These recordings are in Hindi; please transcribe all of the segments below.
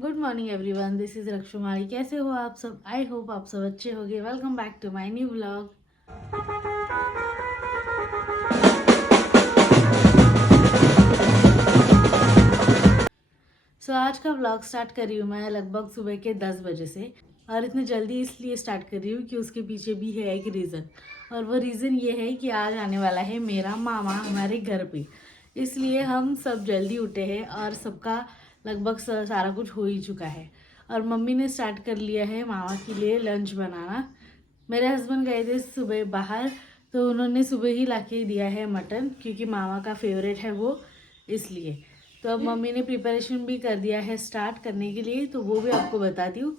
Good morning everyone, this is Rakshumari. कैसे हो आप सब? आई होप आप सब अच्छे होंगे। Welcome back to my new vlog. आज का व्लॉग स्टार्ट कर रही हूँ मैं लगभग सुबह के 10 बजे से। और इतनी जल्दी इसलिए स्टार्ट कर रही हूँ कि उसके पीछे भी है एक रीज़न। और वो रीज़न ये है कि आज आने वाला है मेरा मामा हमारे घर पे, इसलिए हम सब जल्दी उठे हैं और सबका लगभग सारा कुछ हो ही चुका है। और मम्मी ने स्टार्ट कर लिया है मामा के लिए लंच बनाना। मेरे हस्बैंड गए थे सुबह बाहर, तो उन्होंने सुबह ही लाके दिया है मटन, क्योंकि मामा का फेवरेट है वो, इसलिए। तो अब मम्मी ने प्रिपरेशन भी कर दिया है स्टार्ट करने के लिए, तो वो भी आपको बताती हूँ।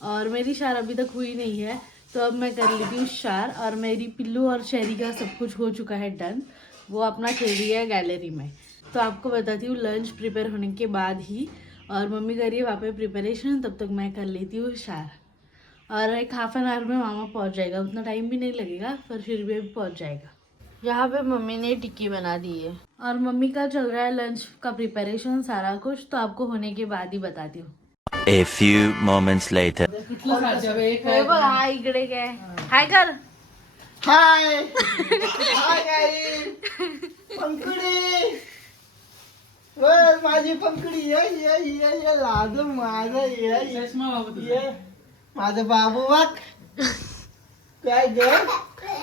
और मेरी शार अभी तक हुई नहीं है, तो अब मैं कर लेती हूँ शार। और मेरी पिल्लू और शहरी का सब कुछ हो चुका है डन, वो अपना खेल रही है गैलरी में। तो आपको बताती हूँ लंच प्रिपेयर होने के बाद ही। और मम्मी कर रही है वहाँ पे प्रिपरेशन, तब तक मैं कर लेती हूँ शार। और एक हाफ एन आवर में मामा पहुँच जाएगा, उतना टाइम भी नहीं लगेगा, पर फिर भी अभी पहुँच जाएगा। यहाँ पे मम्मी ने टिक्की बना दी है और मम्मी का चल रहा है लंच का प्रिपरेशन सारा कुछ, तो आपको होने के बाद ही बताती हूँ। A few moments later. हाय इकडे काय हाय कर हाय हाय गाई पंकडी वर माझी पंकडी ये लाद माझा ये माझा बाबू बघ काय ग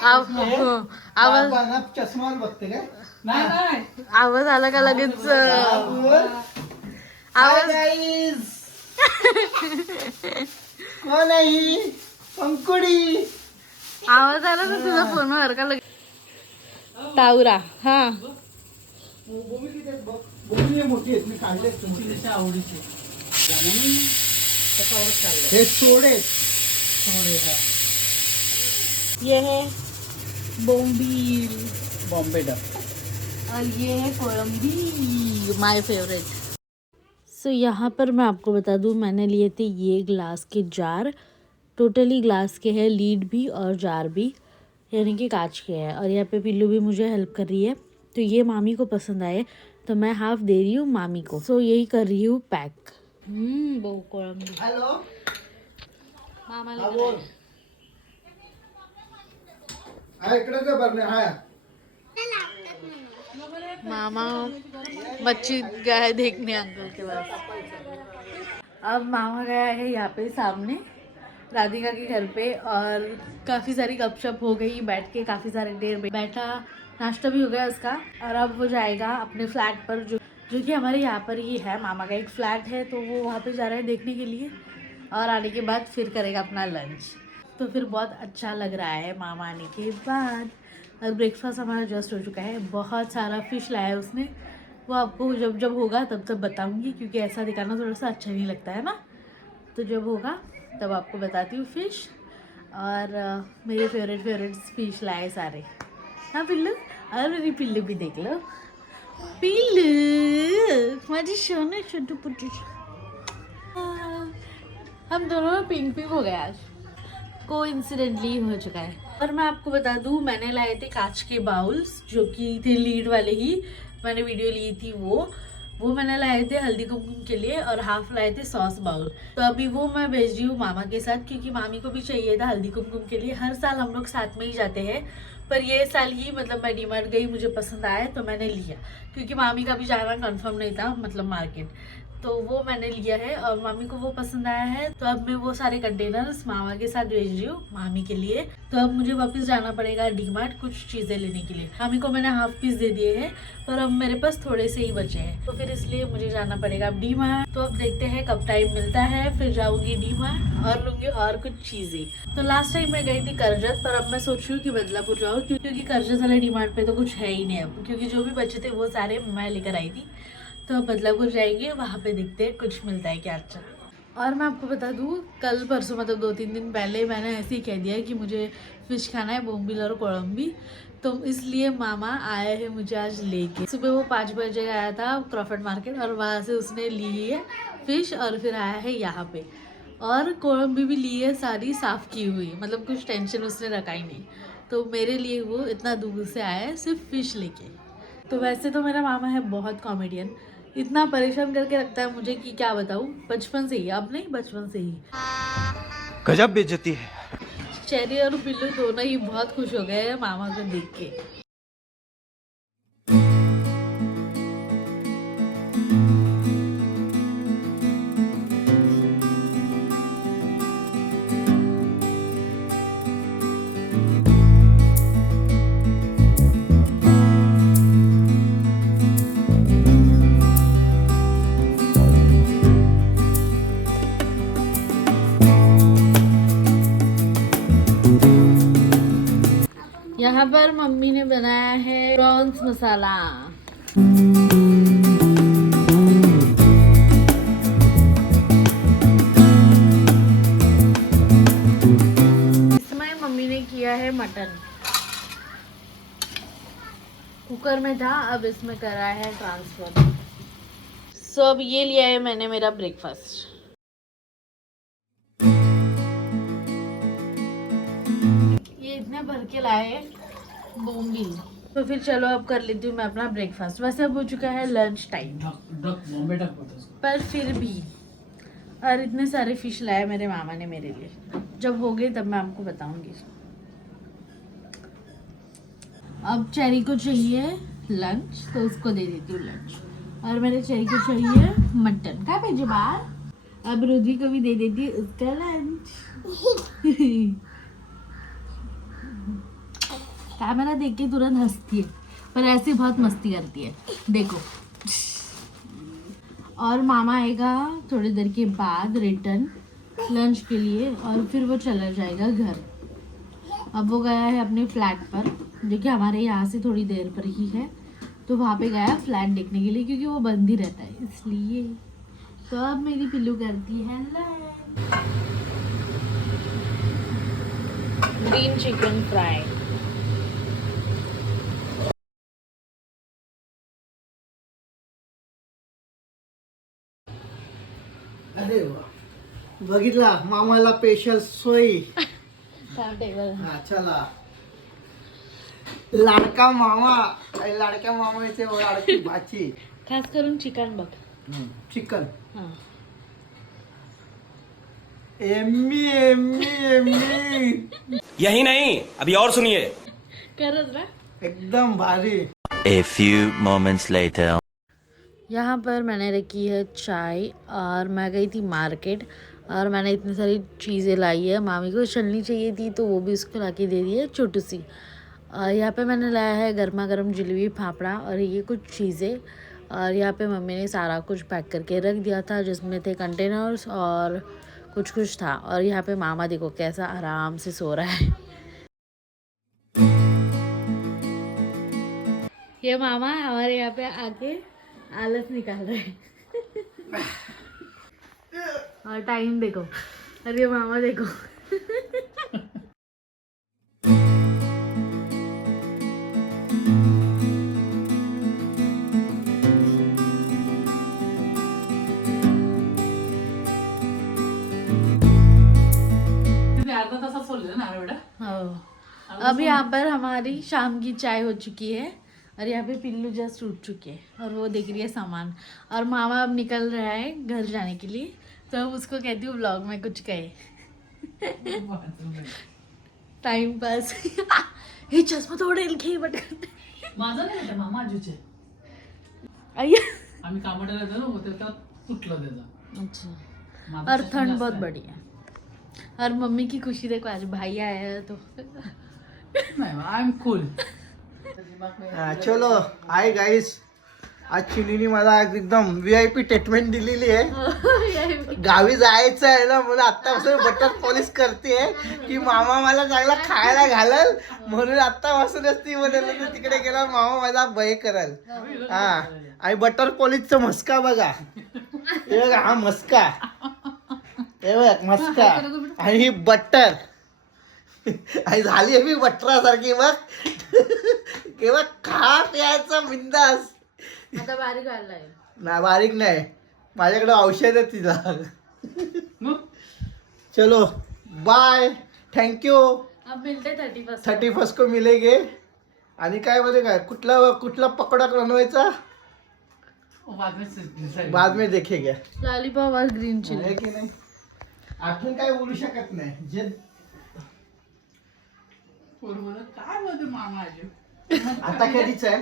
आवाज बाबा चष्मा बघते काय आवाज आला का लगेच हाय गाईज कोण आहे ही पंकडी आवाज आला ना तुझा फोनवर का लगेच तावरा. हा मोठी आहेत मी काढले आवडीचे हे सोडे ये है बोम्बील बॉम्बे डक और ये है कोलंबी, माय फेवरेट. सो यहाँ पर मैं आपको बता दूँ, मैंने लिए थे ये ग्लास के जार. टोटली ग्लास के हैं, लीड भी और जार भी, यानी कि कांच के हैं. और यहाँ पे पिल्लू भी मुझे हेल्प कर रही है. तो ये मामी को पसंद आए, तो मैं हाफ दे रही हूँ मामी को. सो यही कर रही हूँ पैक. बहु कोलंबी हॅलो मामा हा बोल हा इकडे काय भरणे हा मामा बच्ची गया है देखने अंकल के पास. अब मामा गया है यहाँ पे सामने राधिका के घर पे, और काफ़ी सारी गपशप हो गई बैठ के, काफ़ी सारे देर बैठा, नाश्ता भी हो गया उसका. और अब वो जाएगा अपने फ्लैट पर, जो कि हमारे यहाँ पर ही है. मामा का एक फ्लैट है, तो वो वहाँ पे जा रहा है देखने के लिए, और आने के बाद फिर करेगा अपना लंच. तो फिर बहुत अच्छा लग रहा है मामा आने के बाद. और ब्रेकफास्ट हमारा जस्ट हो चुका है. बहुत सारा फ़िश लाया है उसने, वो आपको जब जब होगा तब तब बताऊंगी, क्योंकि ऐसा दिखाना थोड़ा सा अच्छा नहीं लगता है ना. तो जब होगा तब आपको बताती हूँ फ़िश. और मेरे फेवरेट फ़िश लाए सारे. हाँ पिल्लू, और मेरी पिल्लू भी देख लो. पिल्लू माझी सोना छोटू पुटू. हम दोनों में पिंक पिंक हो गया आज, कोइंसिडेंटली हो चुका है. और मैं आपको बता दूं, मैंने लाए थे कांच के बाउल्स, जो कि थे लीड वाले ही, मैंने वीडियो ली थी वो मैंने लाए थे हल्दी कुमकुम के लिए, और हाफ लाए थे सॉस बाउल. तो अभी वो मैं भेज रही हूँ मामा के साथ, क्योंकि मामी को भी चाहिए था हल्दी कुमकुम के लिए. हर साल हम लोग साथ में ही जाते हैं, पर ये साल ही मतलब मैं डीमार्ट गई, मुझे पसंद आया तो मैंने लिया, क्योंकि मामी का भी जाना कंफर्म नहीं था मतलब मार्केट. तो वो मैंने लिया है और मामी को वो पसंद आया है. तो अब मैं वो सारे कंटेनर्स मामा के साथ भेज रही हूँ मामी के लिए. तो अब मुझे वापस जाना पड़ेगा डीमार्ट कुछ चीज़ें लेने के लिए. मामी को मैंने हाफ पीस दे दिए हैं, पर अब मेरे पास थोड़े से ही बचे हैं, तो फिर इसलिए मुझे जाना पड़ेगा अब डीमार्ट. तो अब देखते हैं कब टाइम मिलता है, फिर जाऊँगी डीमार्ट और लूँगी और कुछ चीज़ें. तो लास्ट टाइम मैं गई थी करजत, पर अब मैं सोच रही हूँ कि बदलापुर जाऊँ, क्योंकि करजत वाले डीमार्ट पे तो कुछ है ही नहीं अब, क्योंकि जो भी बचे थे वो सारे मैं लेकर आई थी. तो बदलापुर जाएंगे, वहाँ पे देखते हैं कुछ मिलता है क्या अच्छा. और मैं आपको बता दूँ, कल परसों मतलब 2-3 दिन पहले मैंने ऐसे ही कह दिया कि मुझे फ़िश खाना है, बोम्बिल और कोलंबी. तो इसलिए मामा आया है मुझे आज लेके. सुबह वो 5 बजे आया था क्रॉफर्ड मार्केट, और वहाँ से उसने ली है फ़िश, और फिर आया है यहाँ पे. और कोलंबी भी ली है सारी साफ़ की हुई, मतलब कुछ टेंशन उसने रखा ही नहीं. तो मेरे लिए वो इतना दूर से आया है सिर्फ फ़िश लेके. तो वैसे तो मेरा मामा है बहुत कॉमेडियन, इतना परेशान करके रखता है मुझे कि क्या बताऊँ, बचपन से ही, अब नहीं बचपन से ही। गजब बेइज्जती है। चेरी और बिल्लू दोनों ही बहुत खुश हो गए हैं मामा को देख के। यहाँ पर मम्मी ने बनाया है प्रॉन्स मसाला। इसमें मम्मी ने किया है मटन, कुकर में था, अब इसमें करा है ट्रांसफर। सो अब ये लिया है मैंने मेरा ब्रेकफास्ट। ये इतने भर के लाए बोम्बिल। तो फिर चलो अब कर लेती हूँ मैं अपना ब्रेकफास्ट। वैसे अब हो चुका है लंच टाइम, बॉम्बे डक बोलते हैं उसको। पर फिर भी, और इतने सारे फिश लाए मेरे मामा ने मेरे लिए। जब हो गए तब मैं आपको बताऊंगी। अब चेरी को चाहिए लंच, तो उसको दे देती हूँ लंच। और मेरे चेरी को चाहिए मटन का भेजे बाहर। अब रुद्री को भी दे देती हूँ उसका लंच। कैमरा देख के तुरंत हंसती है, पर ऐसे बहुत मस्ती करती है, देखो। और मामा आएगा थोड़ी देर के बाद रिटर्न लंच के लिए, और फिर वो चला जाएगा घर। अब वो गया है अपने फ्लैट पर, जो कि हमारे यहाँ से थोड़ी देर पर ही है। तो वहाँ पे गया फ्लैट देखने के लिए, क्योंकि वो बंद ही रहता है इसलिए। तो अब मेरी पिल्लू करती है ग्रीन चिकन फ्राई। अरे वा, बघितला मामाला स्पेशल सोयी। टेबल हा चला, लाडका मामा आणि लाडक्या मामाचे लाडकी भाची खास करून चिकन बघ। चिकन हां एम्मी एम्मी एम्मी यही नहीं, अभी और सुनिए। करत ना। एकदम भारी। A few moments later. यहाँ पर मैंने रखी है चाय, और मैं गई थी मार्केट, और मैंने इतनी सारी चीज़ें लाई है। मामी को चलनी चाहिए थी तो वो भी उसको ला के दे दी है छोटू सी। और यहाँ पे मैंने लाया है गर्मा गर्म जलेबी फाफड़ा और ये कुछ चीज़ें। और यहाँ पे मम्मी ने सारा कुछ पैक करके रख दिया था, जिसमें थे कंटेनर्स और कुछ था। और यहाँ पे मामा देखो कैसा आराम से सो रहा है। ये मामा हमारे यहाँ पे आके आलस निकाल रहे हैं। और टाइम देखो, अरे मामा देखो। हाँ। अब यहाँ पर हमारी शाम की चाय हो चुकी है, और यहाँ पे पिल्लू जस्ट उठ चुके हैं और वो देख रही है सामान। और मामा अब निकल रहा है घर जाने के लिए, तो अब उसको कहती हूँ व्लॉग में कुछ कहे। Time pass. हे चष्मा तोडेल घे पटकन। माझा नाही बेटा, मामा आजूचे. अय्या आम्ही कामाला जातो ना, होते तर तुटलं त्याचा. अच्छा। माझा और चष्मा ठंड जास्त बहुत आहे. बढ़िया। और मम्मी की खुशी देखो, आज भाई आया है तो। नाही, आय एम कूल. चलो हाय गाईस, आज चिनीने मला एकदम VIP ट्रीटमेंट दिलेली आहे. गावी जायचं आहे ना, म्हणून आत्तापासून बटर पॉलिश करते की मामा मला चांगला खायला घालल, म्हणून आत्तापासूनच ती म्हणाल तिकडे गेला मामा माझा भय करल. हा, आणि बटर पॉलिशचा मस्का बघा, हे बघा, हा मस्का, हे बघ मस्का, आणि ही बटर, आणि झाली आहे मी बटरासारखी बघ. केव्हा खा प्यायचा बिंदास. आता बारीक व्हायला आहे. नाही बारीक नाही, माझ्याकडे औषध आहे तिला. चलो बाय, थँक्यू. अब मिलते 31 31 को मिलेंगे. आणि काय बोले काय, कुठला पकोडा बनवायचा? वो बाद में decide बाद में देखेगा लॉलीपॉप और ग्रीन आहे चिली की नाही आठवण काय बोलू शकत नाही जे पोर म्हणत, काय बोलते मामा आजी? आता कधीच आहे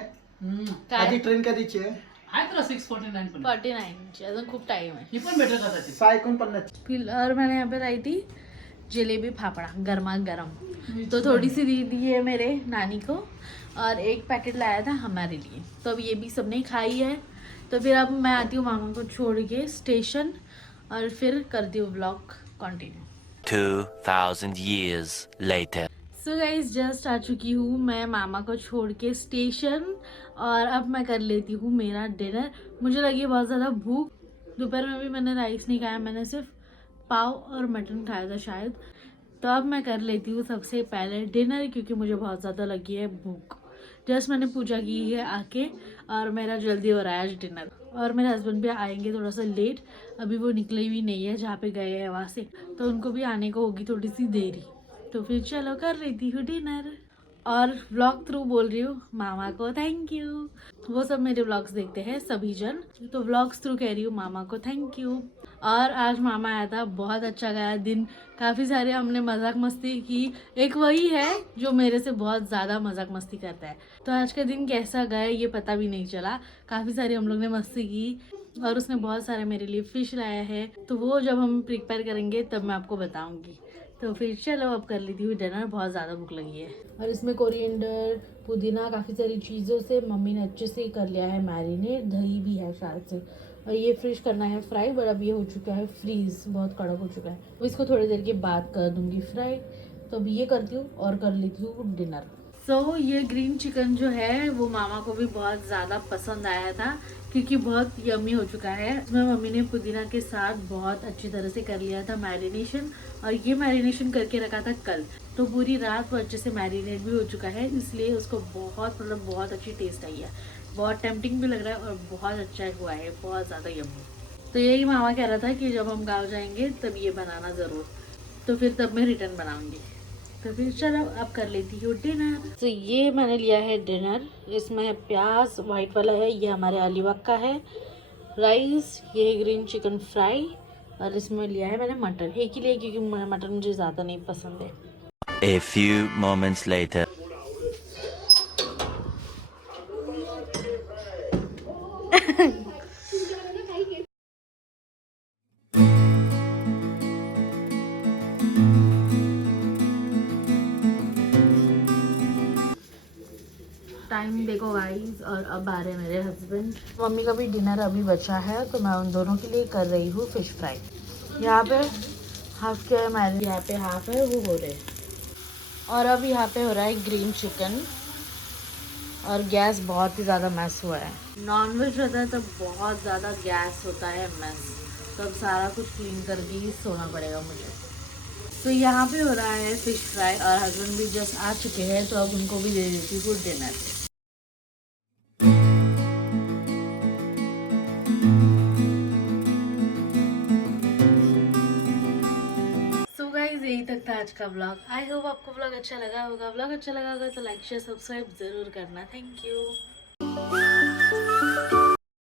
काय आधी ट्रेन कधीची आहे आहे तुला 649 पण 49 अजून खूप टाइम है। ही पण भेटेल कदाचित. 649 फिर और मैंने यहाँ पे लाई थी जलेबी फाफड़ा गर्मा गर्म, तो थोड़ी सी दी है मेरे नानी को और एक पैकेट लाया था हमारे लिए। तो अब ये भी सबने खाई है। तो फिर अब मैं आती हूँ मामा को छोड़ के स्टेशन और फिर करती हूँ vlog continue. 2000 years later. So guys just आ चुकी हूँ मैं मामा को छोड़ के स्टेशन और अब मैं कर लेती हूँ मेरा डिनर। मुझे लगी है बहुत ज़्यादा भूख। दोपहर में भी मैंने राइस नहीं खाया, मैंने सिर्फ पाव और मटन खाया था शायद। तो अब मैं कर लेती हूँ सबसे पहले डिनर क्योंकि मुझे बहुत ज़्यादा लगी है भूख। जस्ट मैंने पूजा की है आके और मेरा जल्दी हो रहा है आज डिनर। और मेरे हस्बैंड भी आएंगे थोड़ा सा लेट, अभी वो निकले भी नहीं है जहाँ पे गए हैं वहाँ से, तो उनको भी आने को होगी थोड़ी सी देरी। तो फिर चलो कर लेती हूँ डिनर और व्लॉग थ्रू बोल रही हूँ मामा को थैंक यू। वो सब मेरे व्लॉग्स देखते हैं सभी जन, तो व्लॉग्स थ्रू कह रही हूँ मामा को थैंक यू। और आज मामा आया था, बहुत अच्छा गया दिन, काफ़ी सारे हमने मजाक मस्ती की। एक वही है जो मेरे से बहुत ज़्यादा मजाक मस्ती करता है, तो आज का दिन कैसा गया ये पता भी नहीं चला। काफ़ी सारी हम लोग ने मस्ती की और उसने बहुत सारे मेरे लिए फ़िश लाया है, तो वो जब हम प्रिपेयर करेंगे तब मैं आपको बताऊँगी। तो फिर चलो अब कर लेती हूँ डिनर, बहुत ज़्यादा भूख लगी है। और इसमें कोरिएंडर पुदीना काफ़ी सारी चीज़ों से मम्मी ने अच्छे से कर लिया है मैरिनेट, दही भी है शायद से। और ये फ्रिश करना है फ्राई, बट अब ये हो चुका है फ्रीज, बहुत कड़क हो चुका है। तो इसको थोड़ी देर के बाद कर दूँगी फ्राई। तो अब ये करती हूँ और कर लेती हूँ डिनर। सो ये ग्रीन चिकन जो है वो मामा को भी बहुत ज़्यादा पसंद आया था क्योंकि बहुत यम्मी हो चुका है। इसमें मम्मी ने पुदीना के साथ बहुत अच्छी तरह से कर लिया था मैरिनेशन, और ये मैरिनेशन करके रखा था कल, तो पूरी रात वो अच्छे से मैरिनेट भी हो चुका है, इसलिए उसको बहुत अच्छी टेस्ट आई है। बहुत टेम्पटिंग भी लग रहा है और बहुत अच्छा हुआ है, बहुत ज़्यादा यम्मी। तो यही मामा कह रहा था कि जब हम गाँव जाएंगे तब ये बनाना ज़रूर, तो फिर तब मैं रिटर्न बनाऊँगी। तो फिर चलो अब कर लेती हूँ डिनर। तो ये मैंने लिया है डिनर, इसमें है प्याज वाइट वाला है, ये हमारे अलीवक का है, राइस, ये है ग्रीन चिकन फ्राई, और इसमें लिया है मैंने मटन, एक ही लिया क्योंकि मटन मुझे ज़्यादा नहीं पसंद है। A few moments later. Time देखो गाइस, और अब आ रहे हैं मेरे हस्बैंड। मम्मी का भी डिनर अभी बचा है, तो मैं उन दोनों के लिए कर रही हूँ फिश फ्राई। यहाँ पे हाफ क्या है मैरिनेट, यहाँ पे हाफ है वो हो रहे हैं। और अब यहाँ पे हो रहा है ग्रीन चिकन, और गैस बहुत ही ज़्यादा मैस हुआ है। नॉनवेज रहता है तब बहुत ज़्यादा गैस होता है मैस, तो अब सारा कुछ क्लीन करके ही सोना पड़ेगा मुझे। तो यहाँ पे हो रहा है फिश फ्राई और हस्बैंड भी जस्ट आ चुके हैं, तो अब उनको भी दे देती हूँ डिनर। सो गाइस यही तक था आज का व्लॉग। आई होप आपको व्लॉग अच्छा लगा होगा। व्लॉग अच्छा लगा होगा तो लाइक शेयर सब्सक्राइब ज़रूर करना। Thank you.